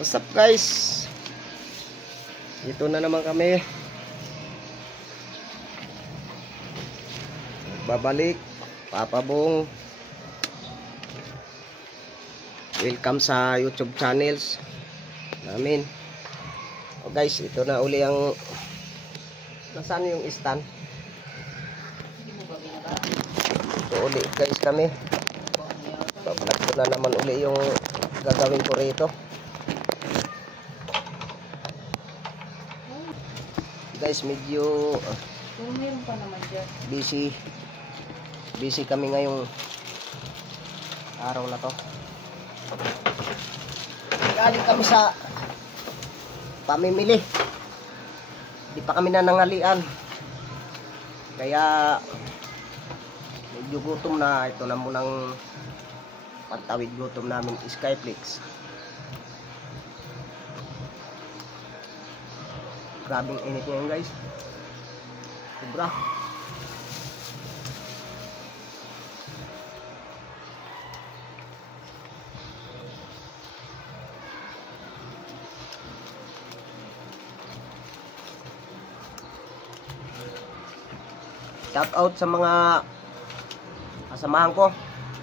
What's up guys? Dito na naman kami. Babalik Papa Bong. Welcome sa YouTube channels namin. Oh guys, ito na uli ang nasaan yung stand? Ito uli guys kami. Bablog ko na naman uli yung gagawin ko rito. Guys, medyo meron pa naman dyan. busy kami ngayong araw na to. Galing kami sa pamimili, di pa kami nanangalian, kaya medyo gutom na. Ito na munang pantawid gutom namin, Skyflix. Grabing init ngayon guys, sobra. Shout out sa mga kasamahan ko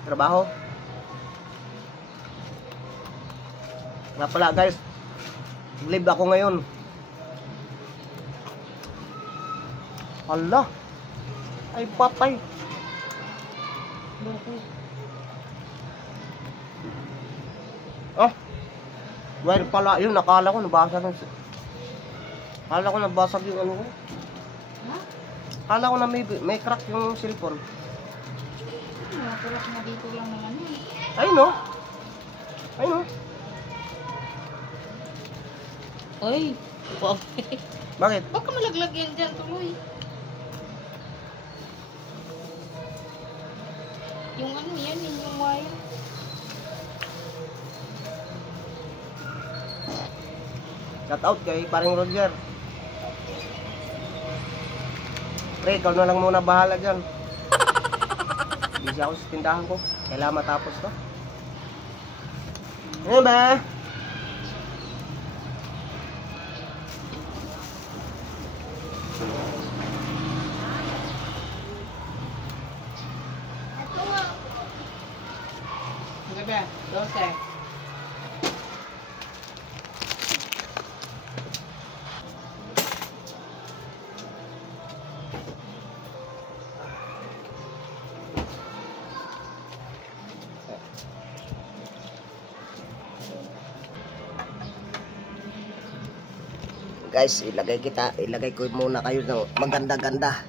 trabaho. Nga pala guys, live ako ngayon. Hala, ay patay. Oh, well pala yun, nakala ko nabasag yung ano ko. Akala ko na may crack yung cellphone. Crack na dito lang naman yun. Ay no. Ay no. Oy, wow. Bakit? Baka malaglag yan dyan tuloy. Yung ano yan, yung wire. Shout out kay paring Roger. Pre, ikaw na lang muna bahala dyan. Busy ako sa tindahan ko. Kailangan matapos to. Ano ba? Gabi, 12. Guys, ilagay ko muna kayo ng maganda-ganda.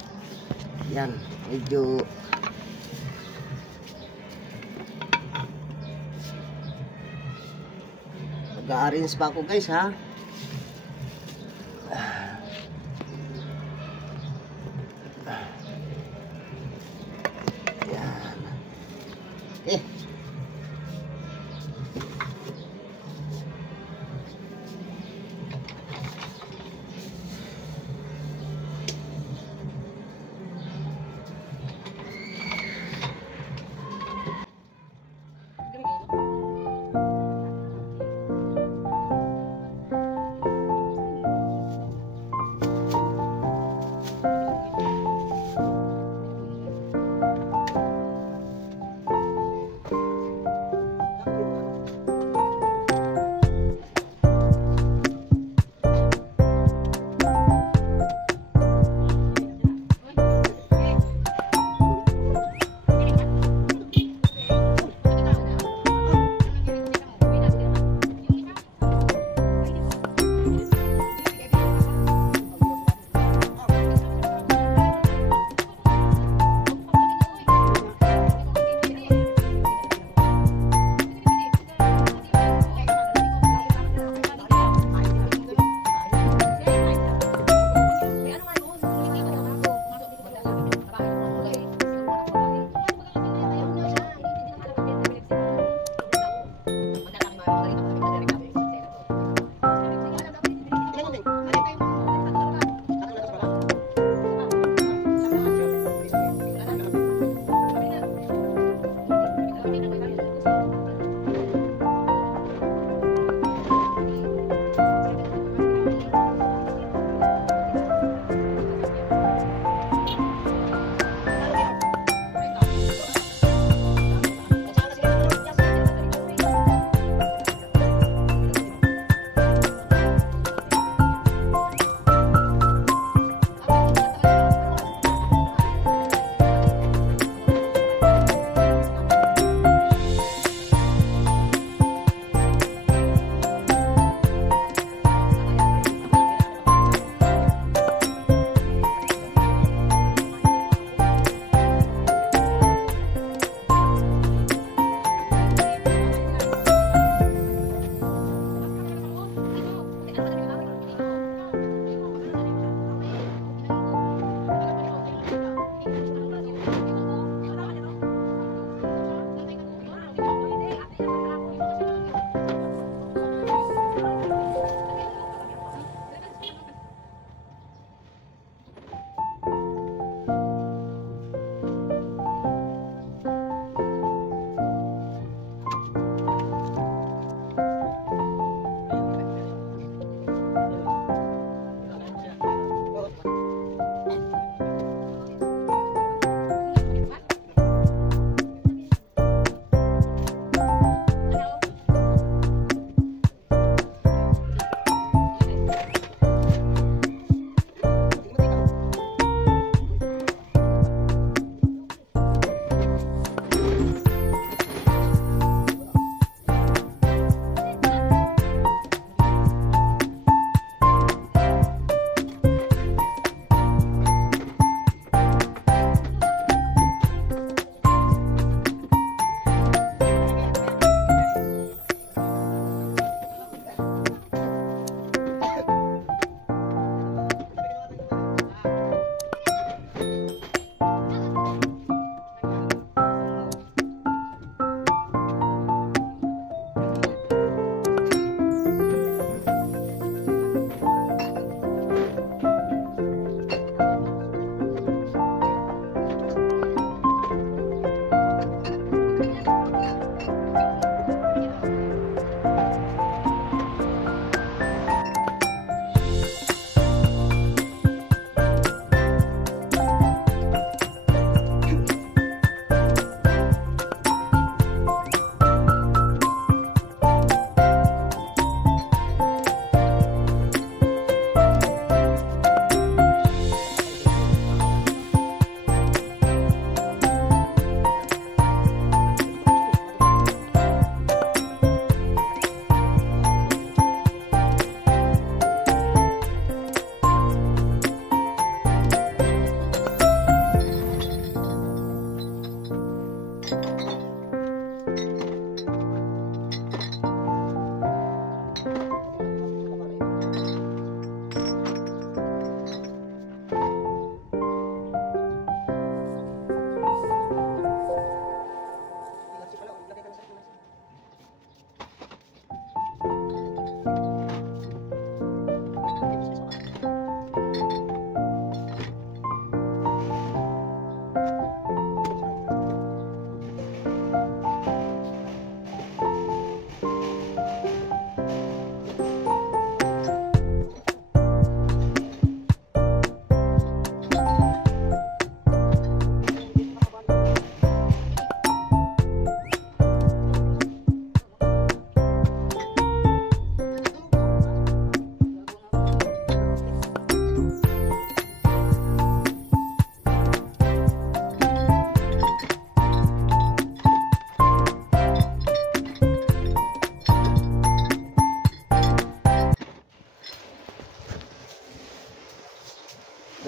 Yan, medyo nag-arrange pa ako guys ha. Yan.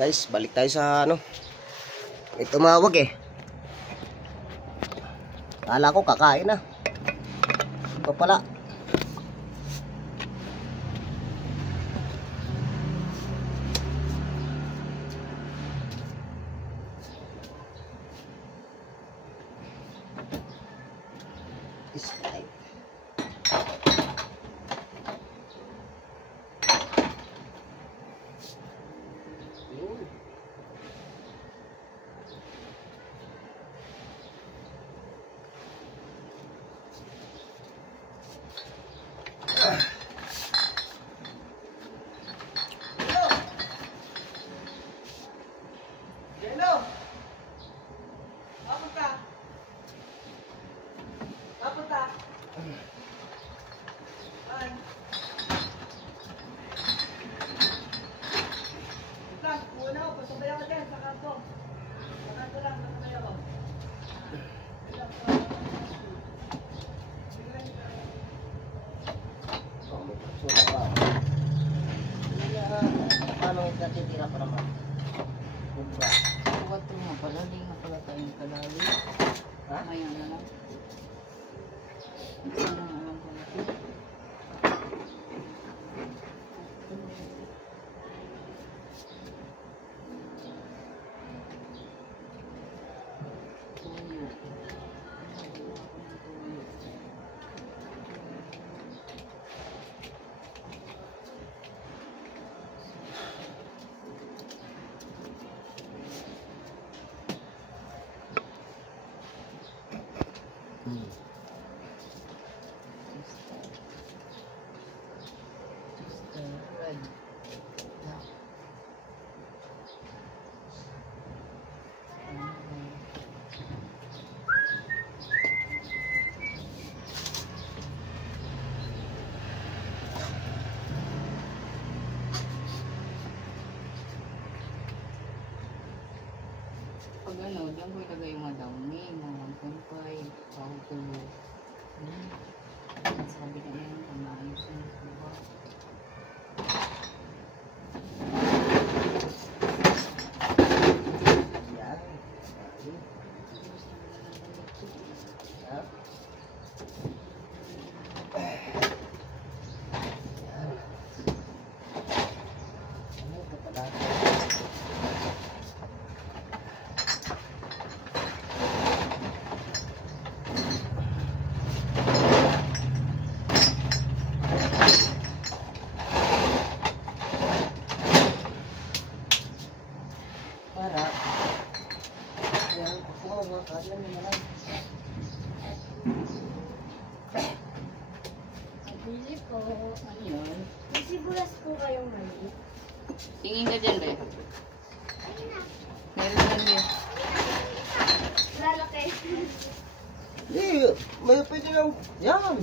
Guys, balik tayo sa ano. May tumawag eh. Kala ko kakain na. Ito pala. Natitira pa naman. Kubra. Huwag ito nga pala. Di nga pala tayong kalali. Ha? May ano lang. Ito lang alam ko na ito. Pag ano, diyan ko ilagay yung mga downy, mga 1.5, power tulo. Sabi na yan, pamaayos na ito ba? Bili po. Ano yun? May sibuyas po kayong maliit. Tingin ka dyan, be. Meron lang yun. Lalaki. Hindi, may pwede lang. Yan.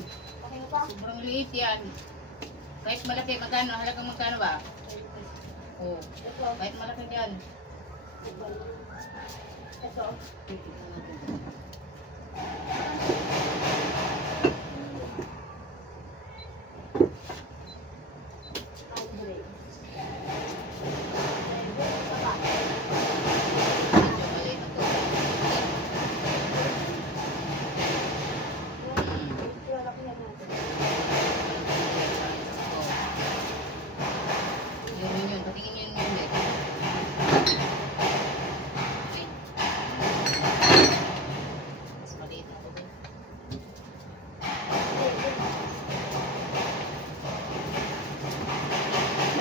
Okay pa? Sobrang liit yan. Kahit malaki, magkano? Halagang magkano ba? Oo. Ito. Kahit malaki dyan. Ito. Andre. Medyo maliit ako.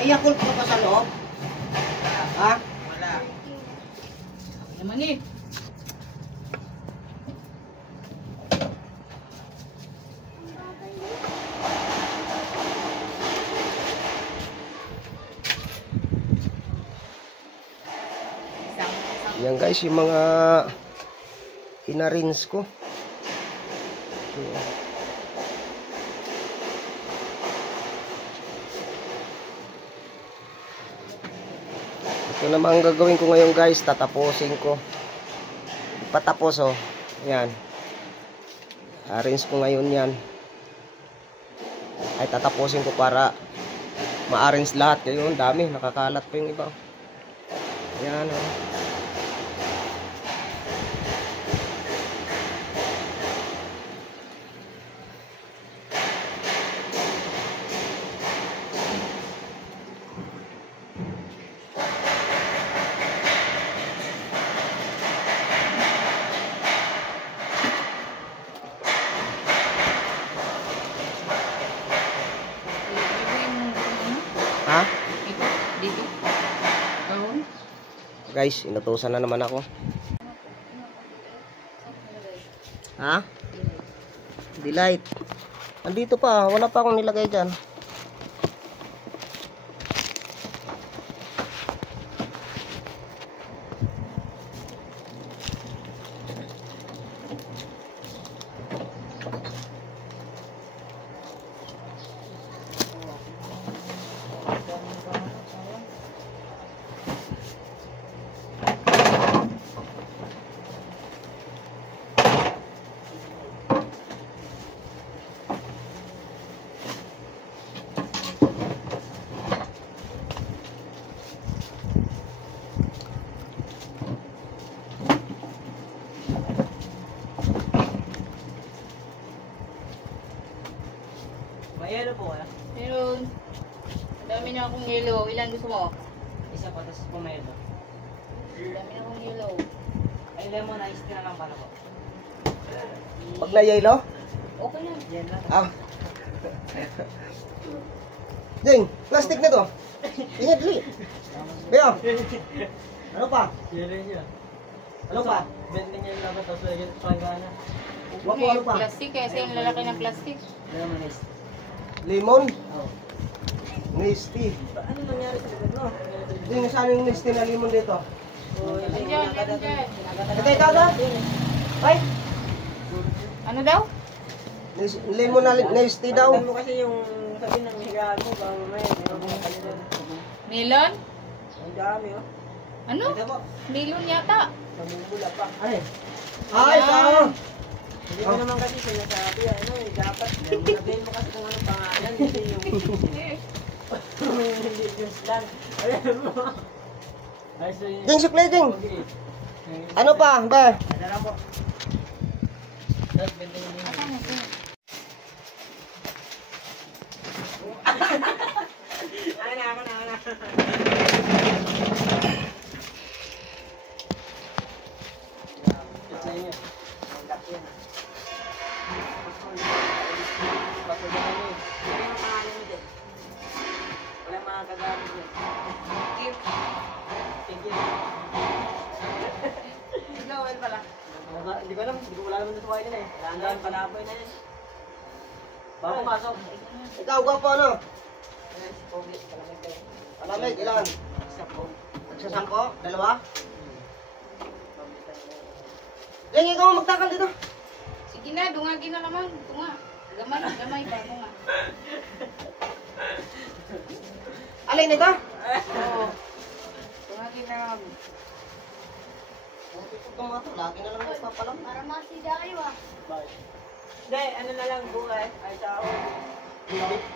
May Yakult ka pa sa loob? Ha? Wala. Naman eh. Yan guys, yung mga inarins ko. Ito naman ang gagawin ko ngayon guys, tatapusin ko. Patapos oh. Yan. Arrange ko ngayon yan. Ay tatapusin ko para ma-arrange lahat. Ngayon, dami. Nakakalat pa yung iba. Yan oh. Ha? Ito, dito. Doon. Guys, inutusan na naman ako. Ha? Delight. Andito pa, wala pa akong nilagay dyan. Mayelo po kaya? Meron. Ang dami na akong yellow. Ilan gusto mo? Isa pa, tapos pumayelo. Ang dami na akong yellow. Ay, lemon ice tea na lang pala po. Pag na-yelo? Okay na. Yan lang. Ah. Ding, plastic na to. Ingat dali. Beo. Ano pa? Yelo niya. Ano pa? Bending niya yung laban, tapos lagyan pagana. Wapo, ano pa? Plastic kasi yung lalaki ng plastic. Lemon ice. Lemon. Oh. Nasty. Ano nangyari sa likod mo? Ding, saan yung nasty na lemon dito? Nandiyan, nandiyan. Ito, ikaw na? Ay, Ano daw? lemon na nasty daw. Pagkan mo kasi yung sabi ng higaan mo, baka mamaya, meron mo kalilan. Melon? Ang dami, oh. Ano? Ito po, Melon yata. namumula pa. Ay. Ay, ikaw. Hindi mo naman kasi sinasabi, ano eh, dapat sabihin mo kasi kung anong pangalan, hindi yung hindi juice lang. Ayan mo. Ay, so yun. Ding, supply ding. Okay. Ano pa, ba? Ano lang po? Tapos bending niya. Asan na ito? Ako na. Ito yun. Ang laki yan. Bato na yun eh. Ano yung pangalan mo dyan? Wala mga kagamit yan. Thank you. Ikaw, well pala. Hindi ko alam. Wala naman natuwa yun eh. Landaan palaboy na yun. Bago pasok. Ikaw, gwapo, ano? Ayan, si Pogi. Kalamig kayo. Palamig, ilan? Isa po. Nagsasampo? Dalawa? Ding, ikaw magtakal dito. Sige na, dungagin na naman. Tunga. Gamay pa. Tunga. Alin ito? Oo. Dungagin na naman. Itong mga to, lagi na lang nagpapalam. Para masida kayo ah. Bakit? Hindi, ano na lang bukas. Ay, sa ako.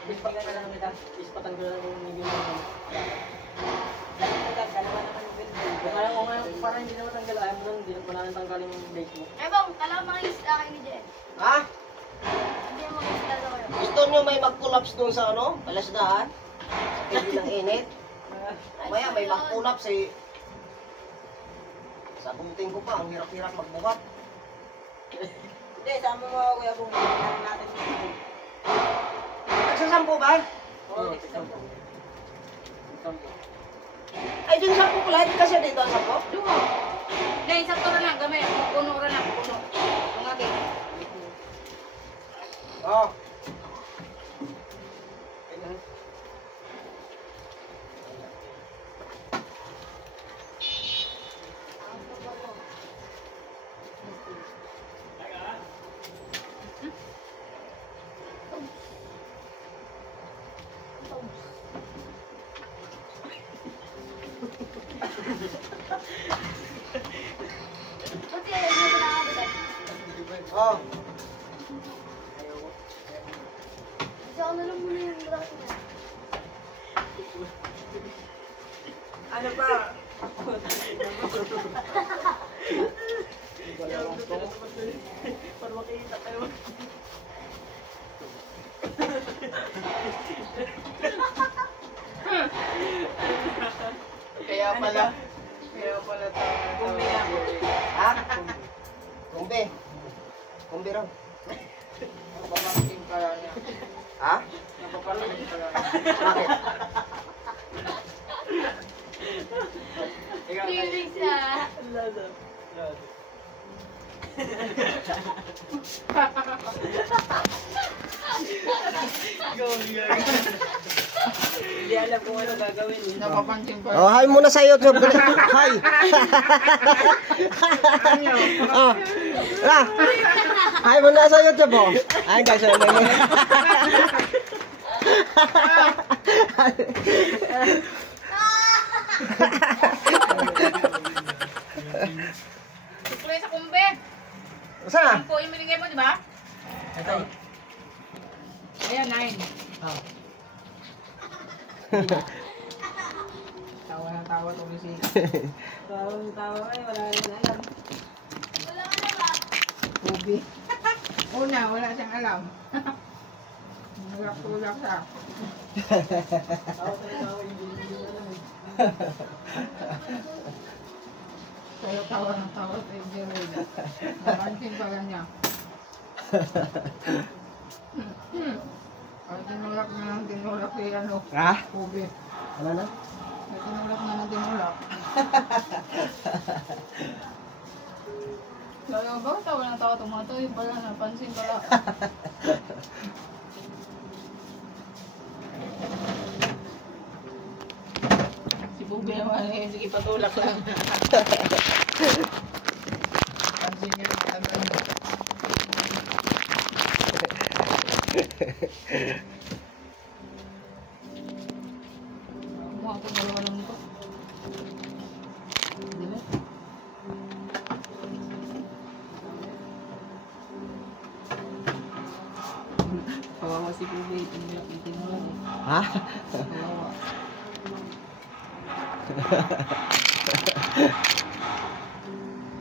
Bispigan na lang kita. Ispatan ko na lang yung nigil mo. Dalawa naman yung building. Kaya ko nga, parang hindi naman tanggal. Ayaw mo lang, hindi na tanggalin yung base mo. Eh bang, kala mga isda kayo ni Jen. Ha? Hindi mo mga isda daw kayo. Gusto nyo may mag-collapse dun sa ano? Palasdaan? Sa pili ng init? Maya may mag-collapse eh. Sabutin ko pa, ang hirap-hirap magbuhat. Hindi, sama mo ako kuya kung kailangan natin dito. Nagsasampo ba? Oo, tignan mo. Ay, dun sa po pala. Hindi kasi dito ang sapo. Duho. Dahil sakto na lang, gamay. Puno ra lang, puno. Tungagi. Oh. Buti ayaw mo na ako dyan. Oh. Isa ko na lang muna yung braso niya. Ano pa? Para makita kayo. Kaya pala Bumili ako. Ha? Kumbe. Kumbe raw. Napapangking pala niya. Ha? Napapangking pala niya. Bakit? Feelings na. Lado. Hindi alam kung ano gagawin. Napapangking pala. Oh, hi muna sa YouTube. Hi. Oh. Ah. Hi muna sa YouTube oh. Ay guys, ano yun? Sukli sa kumbe. Saan? Ang po yung binigay mo, di ba? Ito. Ayan, 9. Ah. Tawa na tawa tuloy si... Tawa kayo. Wala rin alam. Wala ka na ba? Ubi. Una, wala siyang alam. Tulak-tulak siya. Tawa hindi alam. Kaya tawa ng tawa sa Jerry. Napangking pala niya. Ay, tinulak na lang, tinulak si ano. Ha? Ubi. Ano na? Ay, tinulak na lang, tinulak. Kaya ba, tawa ng tawa, tumatoy pala, napansin pala. Si Bubi naman, sige patulak lang. Pansin niya, tagal mo. Mukha ko dalawa lang ito. Di ba? Kawawa si Bubi, tinulakitin mo lang eh. Ha? Kawawa.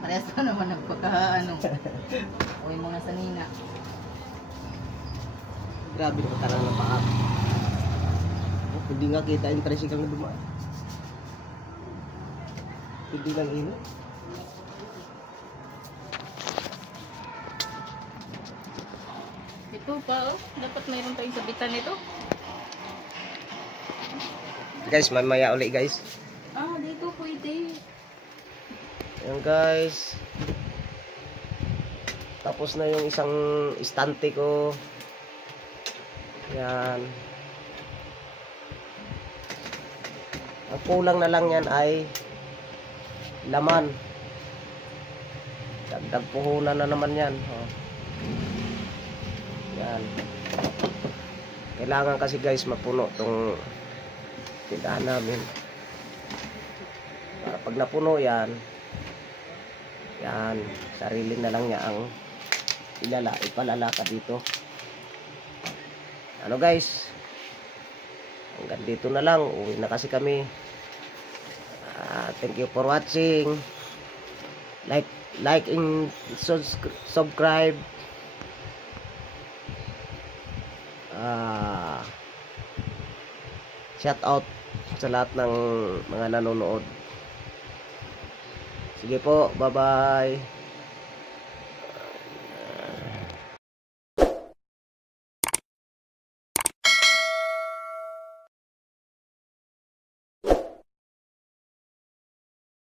Parehas ka naman nagpaka-ano. O yung mga sanina. Grabe na talaga ng paa. Oh, hindi nga kita yung tricycle na dumaan. Hindi lang ino. Ito pa oh. Dapat mayroon tayong sabitan nito. Guys, mamaya uli guys. Ah, dito pwede. Ayan guys. Tapos na yung isang istante ko. Yan. Ang kulang na lang yan ay laman. Dagdag puhunan na naman yan. Oh. Yan. Kailangan kasi guys mapuno tong tindahan namin. Para pag napuno yan, yan, sarili na lang niya ang ipalalaka dito. Ano guys, hanggang dito na lang, uwi na kasi kami. Thank you for watching. Like and subscribe. Shout out sa lahat ng mga nanonood. Sige po, bye bye.